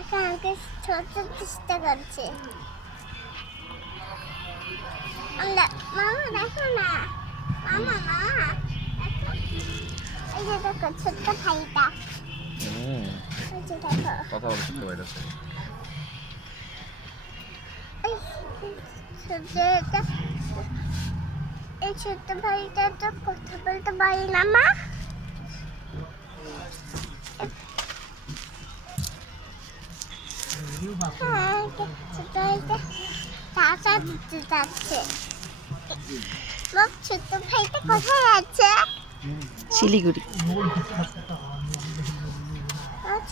আমাকে ছোট চেষ্টা করছে। মামা দেখো না, মামা মামা দেখো, এই যে দেখো ছোট্ট ভাইটা, এই যে দেখো কথা বলে ছোট্ট ভাইটার সাথে। এই ছোট্ট ভাইটা তো কথা বলতে পারি না মা। হ্যাঁ, ছোট্ট ভাইটা টাটা দিতে যাচ্ছে। ছোট্ট ভাইটা কোথায় যাচ্ছে? শিলিগুড়ি।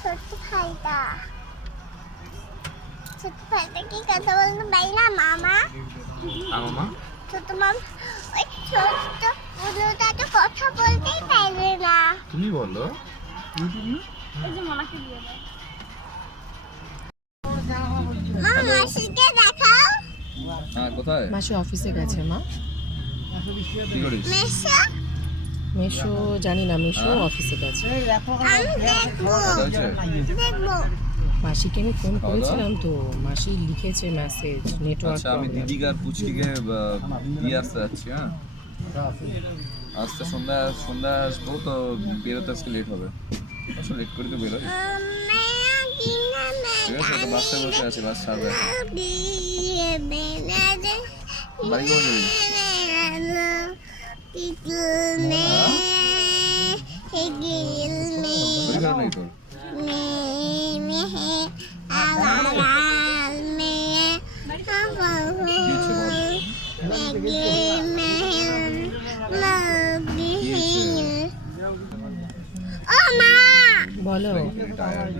ছোট্ট ভাইটা, ছোট্ট ভাইটা কি কথা বলতে পারি না মামা? মামা ছোট মাম, ওই ছোট্ট বুনুটা তো কথা বলতেই পারবে না। তুমি বলো। এই যে মামাকে দিয়ে দাও। মা মাসিকে দেখাও। হ্যাঁ, কোথায়? মাসি অফিসে গেছে মা। কি করিস? মেশা, মেশো জানি না, মেশো অফিসে গেছে। আমি দেখবো কোথায় আছে? দেখবো। মাসিকে আমি ফোন করেছিলাম তো, মাসি লিখেছে মেসেজ নেটওয়ার্ক। আচ্ছা, আমি দিদিকে আর পুচকিকে দিয়ে আসতে যাচ্ছি। হ্যাঁ, আজকে সন্ধ্যা আসবো তো, বেরোতে আজকে লেট হবে। আসলে লেট করে তো বেরোই। ঠিক আছে, তো বাসে বসে আছি, বাস ছাড়বে। বাড়ি কখন যাবি? শরীর খারাপ নাকি তোর? কি হচ্ছে বল? বলো। Very tired.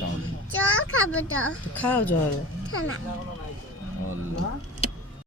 Sound. জল খাবো তো খাও জল। না।